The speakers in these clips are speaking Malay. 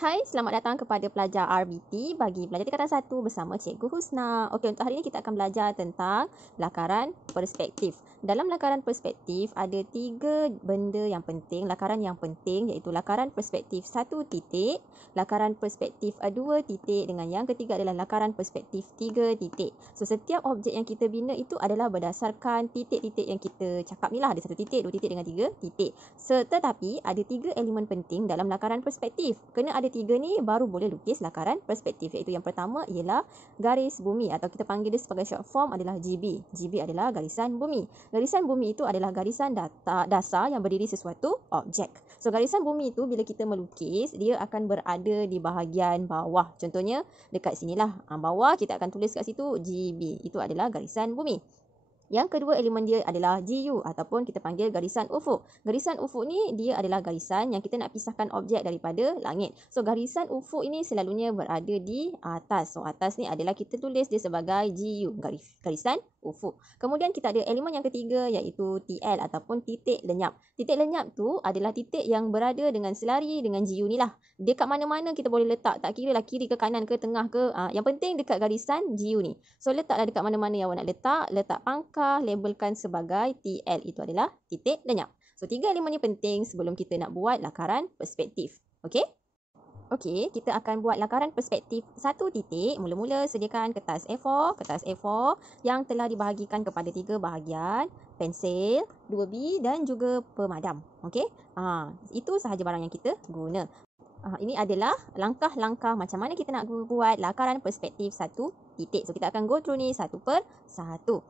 Hai, selamat datang kepada pelajar RBT bagi belajar tingkatan 1 bersama Cikgu Husna. Okey, untuk hari ini kita akan belajar tentang lakaran perspektif. Dalam lakaran perspektif ada 3 benda yang penting, lakaran yang penting iaitu lakaran perspektif 1 titik, lakaran perspektif 2 titik dengan yang ketiga adalah lakaran perspektif 3 titik. So setiap objek yang kita bina itu adalah berdasarkan titik-titik yang kita cakap ni lah, ada 1 titik, 2 titik dengan 3 titik. Tetapi ada 3 elemen penting dalam lakaran perspektif. Kena ada 3 ni baru boleh lukis lakaran perspektif, iaitu yang pertama ialah garis bumi atau kita panggil dia sebagai short form adalah GB. GB adalah garisan bumi. Garisan bumi itu adalah garisan dasar yang berdiri sesuatu objek. So garisan bumi itu bila kita melukis dia akan berada di bahagian bawah. Contohnya dekat sinilah bawah kita akan tulis kat situ GB. Itu adalah garisan bumi. Yang kedua elemen dia adalah GU ataupun kita panggil garisan ufuk. Garisan ufuk ni dia adalah garisan yang kita nak pisahkan objek daripada langit. So garisan ufuk ini selalunya berada di atas. So atas ni adalah kita tulis dia sebagai GU, garisan ufuk. Kemudian kita ada elemen yang ketiga iaitu TL ataupun titik lenyap. Titik lenyap tu adalah titik yang berada dengan selari dengan GU ni lah. Dia kat mana-mana kita boleh letak, tak kira lah kiri ke kanan ke tengah ke. Yang penting dekat garisan GU ni. So letaklah dekat mana-mana yang awak nak letak pangkah, labelkan sebagai TL. Itu adalah titik lenyap. So 3 elemen ni penting sebelum kita nak buat lakaran perspektif. Okey? Okey, kita akan buat lakaran perspektif 1 titik. Mula-mula sediakan kertas A4 yang telah dibahagikan kepada 3 bahagian, pensil, 2B dan juga pemadam. Okey? Itu sahaja barang yang kita guna. Ini adalah langkah-langkah macam mana kita nak buat lakaran perspektif 1 titik. So kita akan go through ni satu per satu.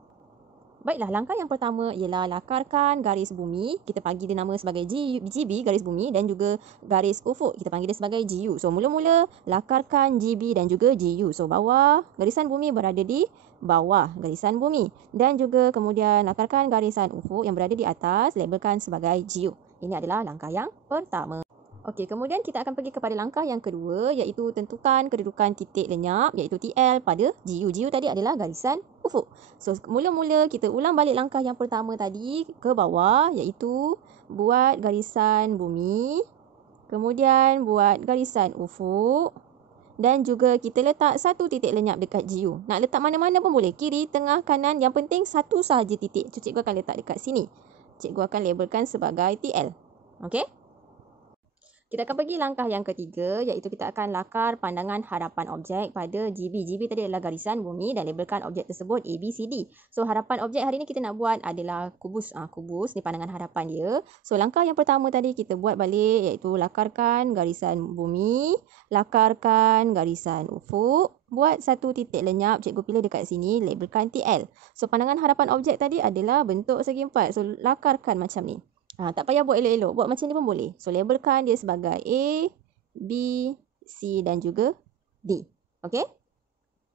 Baiklah, langkah yang pertama ialah lakarkan garis bumi. Kita bagi dia nama sebagai GB, garis bumi, dan juga garis ufuk. Kita panggil dia sebagai GU. So, mula-mula lakarkan GB dan juga GU. So, bawah, garisan bumi berada di bawah garisan bumi. Dan juga kemudian lakarkan garisan ufuk yang berada di atas, labelkan sebagai GU. Ini adalah langkah yang pertama. Okey, kemudian kita akan pergi kepada langkah yang kedua iaitu tentukan kedudukan titik lenyap iaitu TL pada GU. GU tadi adalah garisan ufuk. So, mula-mula kita ulang balik langkah yang pertama tadi ke bawah iaitu buat garisan bumi, kemudian buat garisan ufuk dan juga kita letak 1 titik lenyap dekat GU. Nak letak mana-mana pun boleh, kiri, tengah, kanan, yang penting 1 sahaja titik. So, cikgu akan letak dekat sini. Cikgu akan labelkan sebagai TL. Okey? Kita akan pergi langkah yang ketiga iaitu kita akan lakar pandangan hadapan objek pada GB. GB tadi adalah garisan bumi dan labelkan objek tersebut A, B, C, D. So harapan objek hari ini kita nak buat adalah kubus. Kubus ni pandangan hadapan dia. So langkah yang pertama tadi kita buat balik iaitu lakarkan garisan bumi, lakarkan garisan ufuk. Buat 1 titik lenyap, cikgu pilih dekat sini, labelkan TL. So pandangan hadapan objek tadi adalah bentuk segi 4. So lakarkan macam ni. Tak payah buat elok-elok. Buat macam ni pun boleh. So, labelkan dia sebagai A, B, C dan juga D. Okey?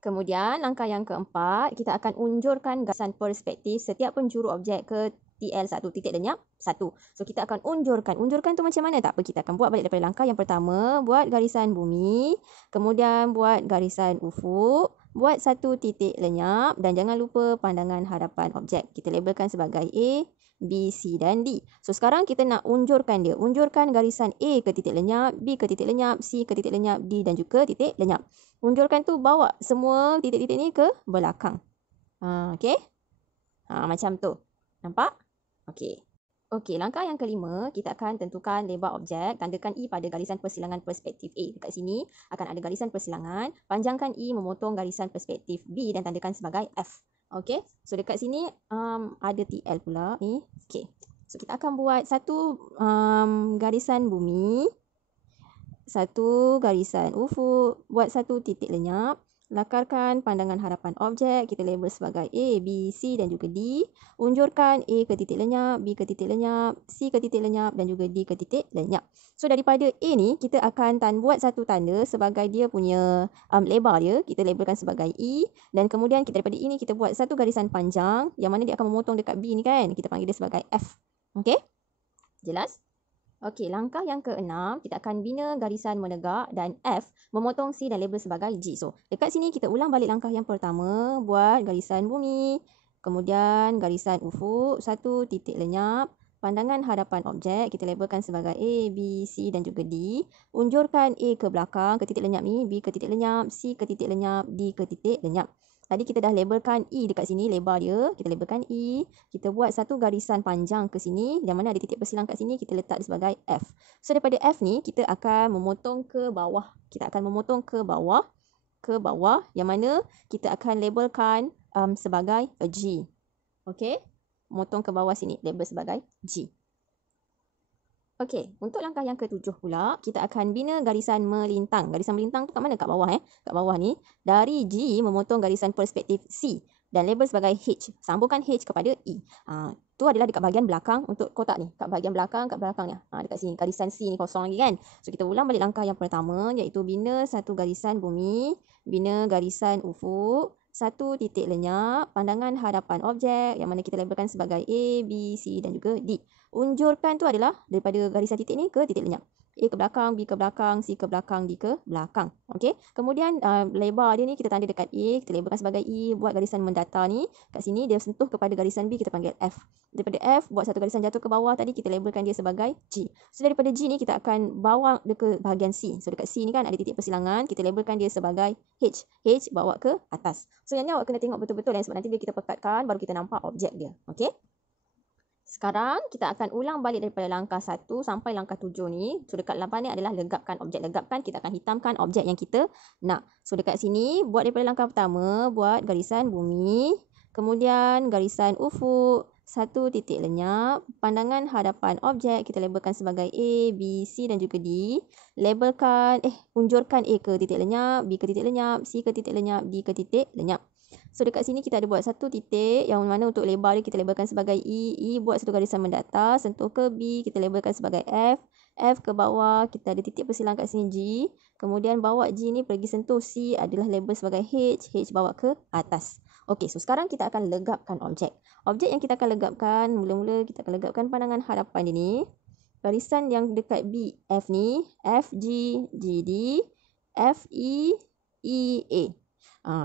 Kemudian, langkah yang keempat, kita akan unjurkan garisan perspektif setiap penjuru objek ke TL 1 titik lenyap 1. So, kita akan unjurkan. Unjurkan tu macam mana? Tak apa, kita akan buat balik daripada langkah yang pertama. Buat garisan bumi. Kemudian, buat garisan ufuk. Buat 1 titik lenyap. Dan jangan lupa pandangan hadapan objek. Kita labelkan sebagai A, B, C dan D. So sekarang kita nak unjurkan dia. Unjurkan garisan A ke titik lenyap, B ke titik lenyap, C ke titik lenyap, D dan juga titik lenyap. Unjurkan tu bawa semua titik-titik ni ke belakang. Okey? Macam tu. Nampak? Okey. Okey, langkah yang kelima, kita akan tentukan lebar objek. Tandakan E pada garisan persilangan perspektif A. Dekat sini akan ada garisan persilangan. Panjangkan E memotong garisan perspektif B dan tandakan sebagai F. Okey, so dekat sini ada TL pula ni. Okey, so kita akan buat 1 garisan bumi, 1 garisan ufuk, buat 1 titik lenyap, lakarkan pandangan hadapan objek, kita label sebagai A, B, C dan juga D. Unjurkan A ke titik lenyap, B ke titik lenyap, C ke titik lenyap dan juga D ke titik lenyap. So daripada A ni kita akan buat 1 tanda sebagai dia punya lebar dia, kita labelkan sebagai E dan kemudian kita daripada E ni kita buat 1 garisan panjang yang mana dia akan memotong dekat B ni kan, kita panggil dia sebagai F. Okey? Jelas? Okey, langkah yang keenam, kita akan bina garisan menegak dan F memotong C dan label sebagai G. So, dekat sini kita ulang balik langkah yang pertama, buat garisan bumi, kemudian garisan ufuk, 1 titik lenyap, pandangan hadapan objek kita labelkan sebagai A, B, C dan juga D. Unjurkan A ke belakang ke titik lenyap ni, B ke titik lenyap, C ke titik lenyap, D ke titik lenyap. Tadi kita dah labelkan E dekat sini, lebar dia. Kita labelkan E. Kita buat satu garisan panjang ke sini. Yang mana ada titik persilang kat sini, kita letak dia sebagai F. So, daripada F ni, kita akan memotong ke bawah. Kita akan memotong ke bawah. Yang mana kita akan labelkan sebagai G. Okey. Motong ke bawah sini, label sebagai G. Okey, untuk langkah yang ke-7 pula, kita akan bina garisan melintang. Garisan melintang tu kat mana? Kat bawah Kat bawah ni. Dari G memotong garisan perspektif C dan label sebagai H. Sambungkan H kepada E. Tu adalah dekat bahagian belakang untuk kotak ni. Kat bahagian belakang, kat belakangnya. Dekat sini, garisan C ni kosong lagi kan. So, kita ulang balik langkah yang pertama, iaitu bina satu garisan bumi, bina garisan ufuk, satu titik lenyap, pandangan hadapan objek yang mana kita labelkan sebagai A, B, C dan juga D. Unjurkan tu adalah daripada garisan titik ni ke titik lenyap. A ke belakang, B ke belakang, C ke belakang, D ke belakang. Okey. Kemudian lebar dia ni kita tanda dekat A, kita labelkan sebagai E, buat garisan mendata ni. Kat sini dia sentuh kepada garisan B, kita panggil F. Daripada F, buat satu garisan jatuh ke bawah tadi, kita labelkan dia sebagai G. So, daripada G ni kita akan bawa dia ke bahagian C. So, dekat C ni kan ada titik persilangan, kita labelkan dia sebagai H. H bawa ke atas. So, yang ni awak kena tengok betul-betul sebab nanti bila kita pekatkan, baru kita nampak objek dia. Okey. Sekarang kita akan ulang balik daripada langkah 1 sampai langkah 7 ni. So, dekat 8 ni adalah legapkan objek. Legapkan, kita akan hitamkan objek yang kita nak. So, dekat sini, buat daripada langkah pertama, buat garisan bumi. Kemudian, garisan ufuk. Satu titik lenyap. Pandangan hadapan objek, kita labelkan sebagai A, B, C dan juga D. Labelkan, unjurkan A ke titik lenyap, B ke titik lenyap, C ke titik lenyap, D ke titik lenyap. So, dekat sini kita ada buat satu titik yang mana untuk lebar dia kita labelkan sebagai E. E buat satu garisan mendata, sentuh ke B, kita labelkan sebagai F. F ke bawah, kita ada titik persilang kat sini G. Kemudian bawa G ni pergi sentuh C adalah label sebagai H. H bawa ke atas. Okey, so sekarang kita akan legapkan objek. Objek yang kita akan legapkan, mula-mula kita akan legapkan pandangan hadapan dia ni. Garisan yang dekat B, F ni, F, G, G, D, F, E, E, A.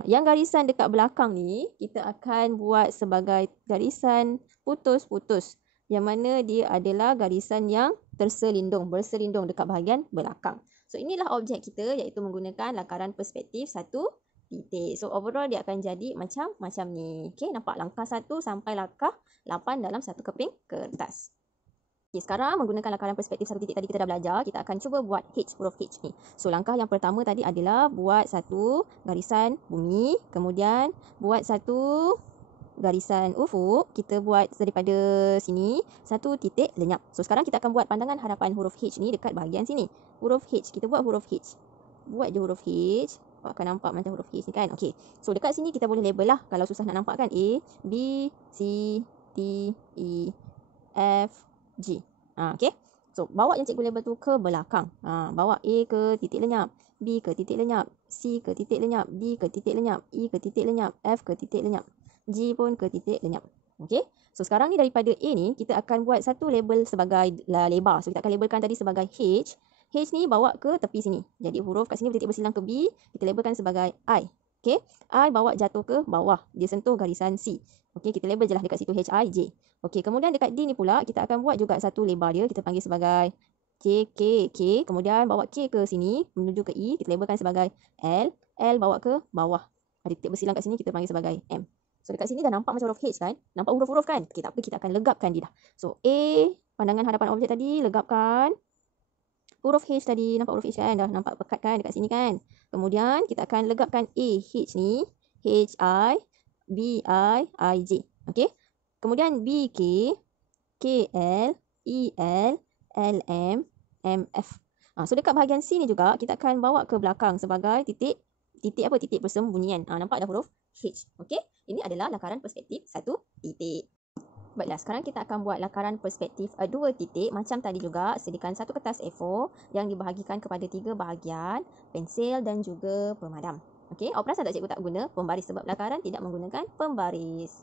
Yang garisan dekat belakang ni, kita akan buat sebagai garisan putus-putus. Yang mana dia adalah garisan yang berselindung dekat bahagian belakang. So, inilah objek kita iaitu menggunakan lakaran perspektif satu titik. So, overall dia akan jadi macam ni. Okay, nampak langkah 1 sampai langkah 8 dalam satu keping kertas. Okay, sekarang menggunakan lakaran perspektif satu titik tadi kita dah belajar, kita akan cuba buat H, huruf H ni. So, langkah yang pertama tadi adalah buat satu garisan bumi, kemudian buat satu garisan ufuk, kita buat daripada sini satu titik lenyap. So, sekarang kita akan buat pandangan hadapan huruf H ni dekat bahagian sini. Huruf H, kita buat huruf H. Buat je huruf H. Awak akan nampak macam huruf H ni kan. Okey. So, dekat sini kita boleh label lah kalau susah nak nampak kan. A, B, C, D, E, F, G. Okey. So, bawa yang cikgu label tu ke belakang. Bawa A ke titik lenyap, B ke titik lenyap, C ke titik lenyap, D ke titik lenyap, E ke titik lenyap, F ke titik lenyap, G pun ke titik lenyap. Okey. So, sekarang ni daripada A ni, kita akan buat satu label sebagai lebar. So, kita akan labelkan tadi sebagai H. H ni bawa ke tepi sini. Jadi, huruf kat sini bertitik bersilang ke B, kita labelkan sebagai I. Okey. I bawa jatuh ke bawah. Dia sentuh garisan C. Okey, kita label je lah dekat situ H, I, J. Okey, kemudian dekat D ni pula, kita akan buat juga satu lebar dia. Kita panggil sebagai K, K, K. Kemudian bawa K ke sini, menuju ke E. Kita labelkan sebagai L. L bawa ke bawah. Ada titik bersilang kat sini, kita panggil sebagai M. So, dekat sini dah nampak macam huruf H kan? Nampak huruf-huruf kan? Okay, tak apa, kita akan legapkan dia dah. So, A, pandangan hadapan objek tadi, legapkan. Huruf H tadi, nampak huruf H kan? Dah nampak pekat kan dekat sini kan? Kemudian, kita akan legapkan A, H ni. H, I, B, I, J. Okey. Kemudian B, K, K, L, E, L, L, M, M, F. So, dekat bahagian C ni juga, kita akan bawa ke belakang sebagai titik persembunyian. Nampak dah huruf H. Okey. Ini adalah lakaran perspektif satu titik. Baiklah, sekarang kita akan buat lakaran perspektif dua titik. Macam tadi juga, sediakan satu kertas A4 yang dibahagikan kepada 3 bahagian, pensil dan juga pemadam. Okey, awak perasan tak cikgu tak guna pembaris sebab lakaran tidak menggunakan pembaris.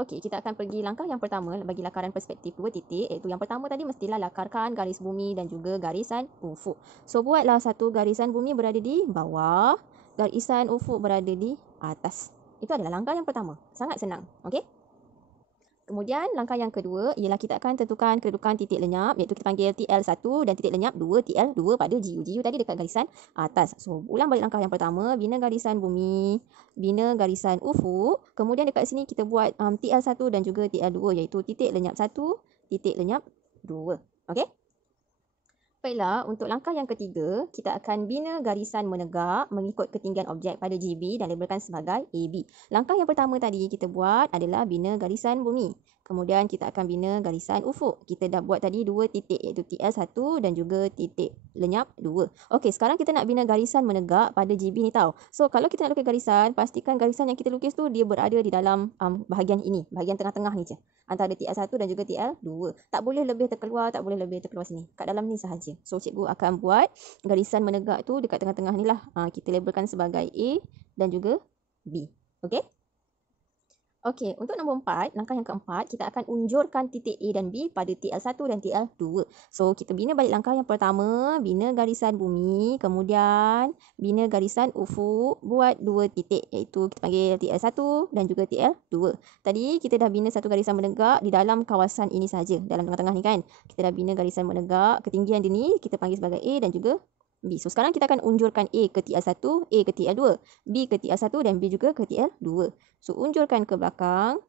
Okey, kita akan pergi langkah yang pertama bagi lakaran perspektif 2 titik, iaitu yang pertama tadi mestilah lakarkan garis bumi dan juga garisan ufuk. So, buatlah satu garisan bumi berada di bawah, garisan ufuk berada di atas. Itu adalah langkah yang pertama. Sangat senang. Okey. Kemudian langkah yang kedua ialah kita akan tentukan kedudukan titik lenyap, iaitu kita panggil TL1 dan titik lenyap 2 TL2 pada GU. GU tadi dekat garisan atas. So ulang balik langkah yang pertama, bina garisan bumi, bina garisan ufuk. Kemudian dekat sini kita buat TL1 dan juga TL2, iaitu titik lenyap 1, titik lenyap 2. Okey? Baiklah, untuk langkah yang ketiga, kita akan bina garisan menegak mengikut ketinggian objek pada GB dan labelkan sebagai AB. Langkah yang pertama tadi kita buat adalah bina garisan bumi. Kemudian kita akan bina garisan ufuk. Kita dah buat tadi 2 titik, iaitu TL1 dan juga titik lenyap 2. Okey, sekarang kita nak bina garisan menegak pada GB ni tau. So, kalau kita nak lukis garisan, pastikan garisan yang kita lukis tu dia berada di dalam bahagian ini, bahagian tengah-tengah ni je. Antara TL1 dan juga TL2. Tak boleh lebih terkeluar, tak boleh lebih terkeluar sini. Kat dalam ni sahaja. So, cikgu akan buat garisan menegak tu dekat tengah-tengah ni lah. Kita labelkan sebagai A dan juga B. Okey? Okey, untuk nombor 4, langkah yang keempat, kita akan unjurkan titik A dan B pada TL1 dan TL2. So, kita bina balik langkah yang pertama, bina garisan bumi, kemudian bina garisan ufuk, buat 2 titik, iaitu kita panggil TL1 dan juga TL2. Tadi kita dah bina satu garisan menegak di dalam kawasan ini saja, dalam tengah-tengah ni kan. Kita dah bina garisan menegak, ketinggian dia ni kita panggil sebagai A dan juga B. So, sekarang kita akan unjurkan A ke TL1, A ke TL2, B ke TL1 dan B juga ke TL2. So, unjurkan ke belakang.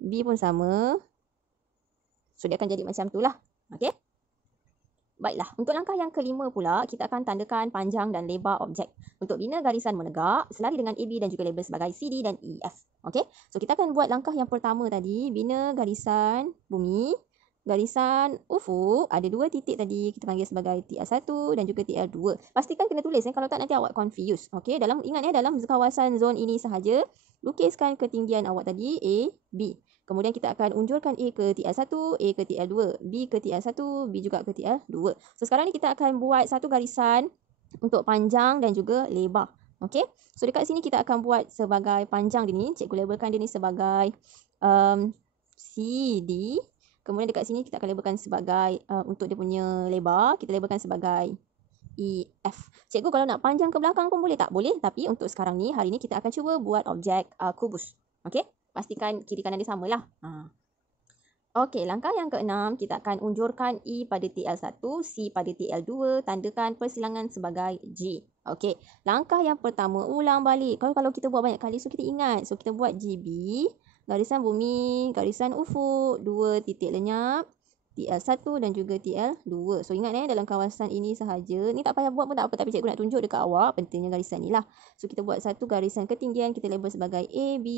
B pun sama. So, dia akan jadi macam tu lah. Okey? Baiklah, untuk langkah yang kelima pula, kita akan tandakan panjang dan lebar objek. Untuk bina garisan menegak, selari dengan AB dan juga label sebagai CD dan EF. Okey? So, kita akan buat langkah yang pertama tadi, bina garisan bumi. Garisan ufuk, ada 2 titik tadi, kita panggil sebagai TL1 dan juga TL2. Pastikan kena tulis, kalau tak nanti awak confuse. Okey, ingat dalam kawasan zon ini sahaja, lukiskan ketinggian awak tadi, A, B. Kemudian kita akan unjurkan A ke TL1, A ke TL2, B ke TL1, B juga ke TL2. So, sekarang ni kita akan buat satu garisan untuk panjang dan juga lebar. Okey, so dekat sini kita akan buat sebagai panjang dia ni, cikgu labelkan dia ni sebagai CD. Kemudian dekat sini kita akan labelkan sebagai, untuk dia punya lebar, kita labelkan sebagai EF. Cikgu kalau nak panjang ke belakang pun boleh tak? Boleh, tapi untuk sekarang ni, hari ni kita akan cuba buat objek kubus. Okey, pastikan kiri kanan dia samalah. Okey, langkah yang keenam, kita akan unjurkan E pada TL1, C pada TL2, tandakan persilangan sebagai G. Okey, langkah yang pertama, ulang balik. Kalau kita buat banyak kali, so kita ingat. So, kita buat GB, garisan bumi, garisan ufuk, 2 titik lenyap, TL1 dan juga TL2. So, ingat dalam kawasan ini sahaja. Ni tak payah buat pun tak apa, tapi cikgu nak tunjuk dekat awak pentingnya garisan ni lah. So, kita buat satu garisan ketinggian, kita label sebagai AB.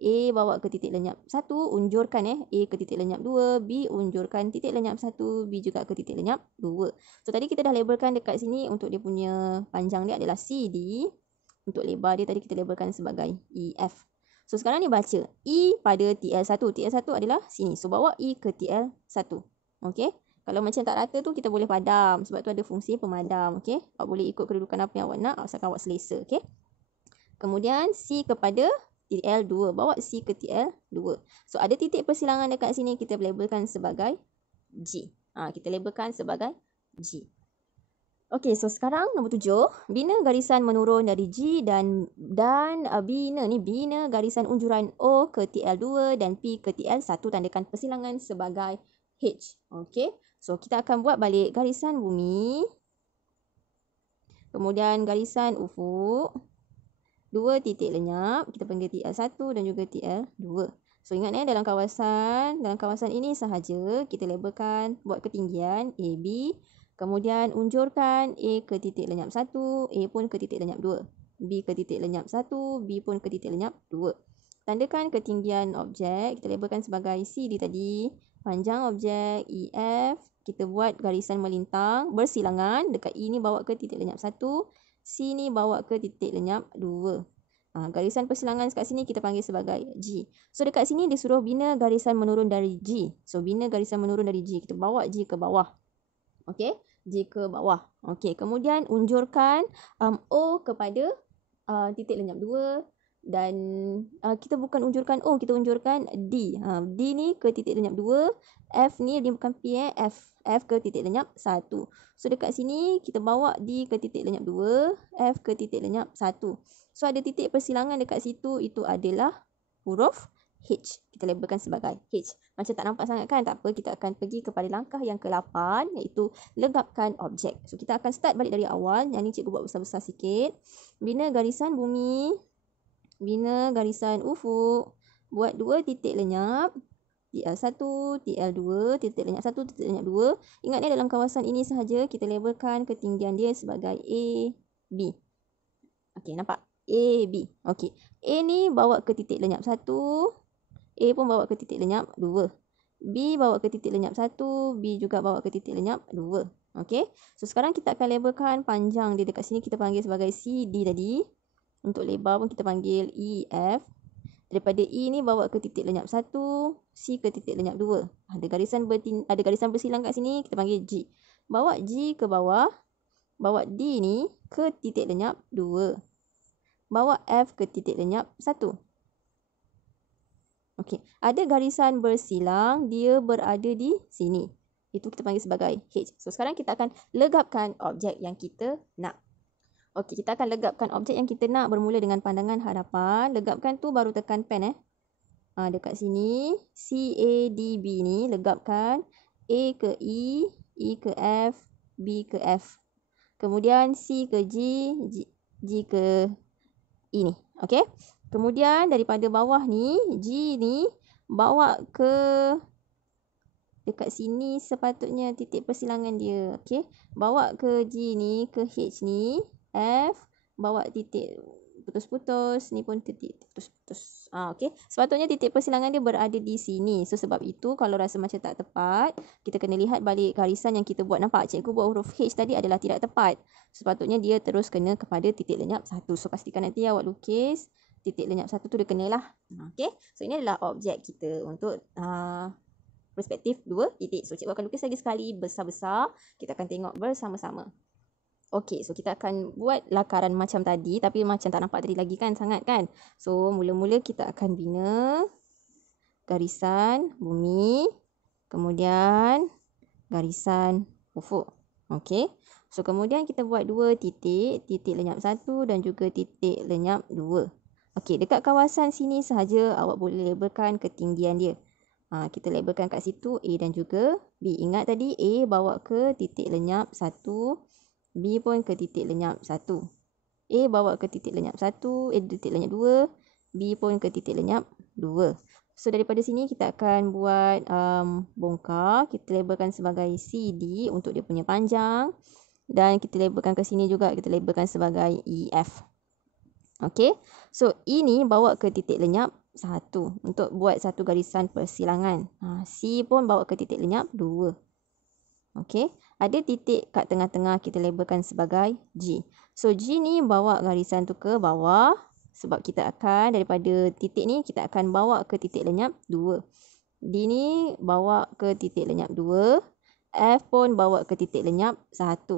A bawa ke titik lenyap 1, unjurkan A ke titik lenyap 2, B unjurkan titik lenyap 1, B juga ke titik lenyap 2. So, tadi kita dah labelkan dekat sini untuk dia punya panjang dia adalah CD. Untuk lebar dia tadi kita labelkan sebagai EF. So, sekarang ni baca E pada TL1. TL1 adalah sini. So, bawa E ke TL1. Okey. Kalau macam tak rata tu, kita boleh padam. Sebab tu ada fungsi pemadam. Okey. Awak boleh ikut kedudukan apa yang awak nak. Asalkan awak selesa. Okey. Kemudian C kepada TL2. Bawa C ke TL2. So, ada titik persilangan dekat sini. Kita labelkan sebagai G. Kita labelkan sebagai G. Okey, so sekarang nombor 7, bina garisan menurun dari G dan bina garisan unjuran O ke TL2 dan P ke TL1, tandakan persilangan sebagai H. Okey, so kita akan buat balik garisan bumi, kemudian garisan ufuk, 2 titik lenyap, kita panggil TL1 dan juga TL2. So, ingat dalam kawasan ini sahaja kita labelkan buat ketinggian AB. Kemudian unjurkan A ke titik lenyap 1, A pun ke titik lenyap 2. B ke titik lenyap 1, B pun ke titik lenyap 2. Tandakan ketinggian objek, kita labelkan sebagai CD tadi. Panjang objek EF, kita buat garisan melintang bersilangan. Dekat E ni bawa ke titik lenyap 1, C ni bawa ke titik lenyap 2. Garisan persilangan kat sini kita panggil sebagai G. So, dekat sini dia suruh bina garisan menurun dari G. So, bina garisan menurun dari G. Kita bawa G ke bawah. Okey, G ke bawah. Okey, kemudian unjurkan O kepada titik lenyap 2 dan kita bukan unjurkan O, kita unjurkan D. D ni ke titik lenyap 2, F ni dia bukan P F ke titik lenyap 1. So, dekat sini kita bawa D ke titik lenyap 2, F ke titik lenyap 1. So, ada titik persilangan dekat situ, itu adalah huruf H. Kita labelkan sebagai H. Macam tak nampak sangat kan? Tak apa, kita akan pergi kepada langkah yang ke-8 iaitu legapkan objek. So kita akan start balik dari awal. Yang ni cikgu buat besar-besar sikit. Bina garisan bumi, bina garisan ufuk, buat 2 titik lenyap, TL1, TL2, titik lenyap 1, titik lenyap 2. Ingat ni dalam kawasan ini sahaja kita labelkan ketinggian dia sebagai A, B. Okey, nampak? A, B. Okey. A ni bawa ke titik lenyap 1, A pun bawa ke titik lenyap 2. B bawa ke titik lenyap 1, B juga bawa ke titik lenyap 2. Okey. So sekarang kita akan labelkan panjang dia dekat sini kita panggil sebagai CD tadi. Untuk lebar pun kita panggil EF. Daripada E ni bawa ke titik lenyap 1, C ke titik lenyap 2. Ada garisan bersilang kat sini, kita panggil G. Bawa G ke bawah, bawa D ni ke titik lenyap 2. Bawa F ke titik lenyap 1. Okey, ada garisan bersilang, dia berada di sini. Itu kita panggil sebagai H. So sekarang kita akan legapkan objek yang kita nak. Okey, kita akan legapkan objek yang kita nak bermula dengan pandangan hadapan. Legapkan tu baru tekan pen dekat sini CADB ni legapkan A ke E, E ke F, B ke F. Kemudian C ke G, G ke E ni. Okey. Kemudian daripada bawah ni G ni bawa ke dekat sini sepatutnya titik persilangan dia. Okey. Bawa ke G ni ke H ni. F bawa titik putus-putus, ni pun titik putus-putus. Okey. Sepatutnya titik persilangan dia berada di sini. So sebab itu kalau rasa macam tak tepat, kita kena lihat balik garisan yang kita buat. Nampak cikgu buat huruf H tadi adalah tidak tepat. Sepatutnya dia terus kena kepada titik lenyap 1. So pastikan nanti awak lukis titik lenyap 1 tu dia kenalah. Okey. So ini adalah objek kita untuk perspektif 2 titik. So cikgu akan lukis lagi sekali besar-besar. Kita akan tengok bersama-sama. Okey, so kita akan buat lakaran macam tadi tapi macam tak nampak tadi lagi kan sangat kan. So mula-mula kita akan bina garisan bumi, kemudian garisan ufuk. Okey. So kemudian kita buat 2 titik, titik lenyap 1 dan juga titik lenyap 2. Okey, dekat kawasan sini sahaja awak boleh labelkan ketinggian dia. Kita labelkan kat situ A dan juga B. Ingat tadi A bawa ke titik lenyap 1, B pun ke titik lenyap 1. A bawa ke titik lenyap 1, titik lenyap 2. B pun ke titik lenyap 2. So daripada sini kita akan buat bongkar. Kita labelkan sebagai CD untuk dia punya panjang. Dan kita labelkan ke sini juga, kita labelkan sebagai EF. Okey. So E ni bawa ke titik lenyap 1 untuk buat satu garisan persilangan. C pun bawa ke titik lenyap 2. Okey, ada titik kat tengah-tengah kita labelkan sebagai G. So G ni bawa garisan tu ke bawah sebab kita akan daripada titik ni kita akan bawa ke titik lenyap 2. D ni bawa ke titik lenyap 2. F pun bawa ke titik lenyap 1.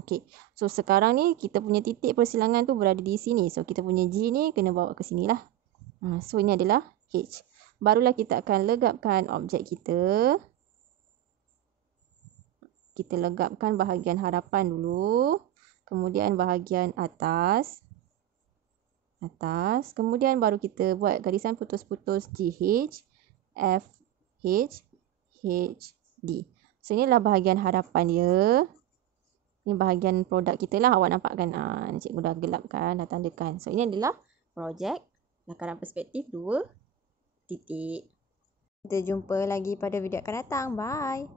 Okey. So sekarang ni kita punya titik persilangan tu berada di sini. So kita punya G ni kena bawa ke sinilah. So ini adalah H. Barulah kita akan legapkan objek kita. Kita legapkan bahagian hadapan dulu. Kemudian bahagian atas. Kemudian baru kita buat garisan putus-putus GH, FH, HD. So inilah bahagian hadapan dia. Ini bahagian produk kita lah. Awak nampak kan? Cikgu dah gelapkan, dah tandakan. So ini adalah projek lakaran perspektif 2 titik. Kita jumpa lagi pada video akan datang. Bye.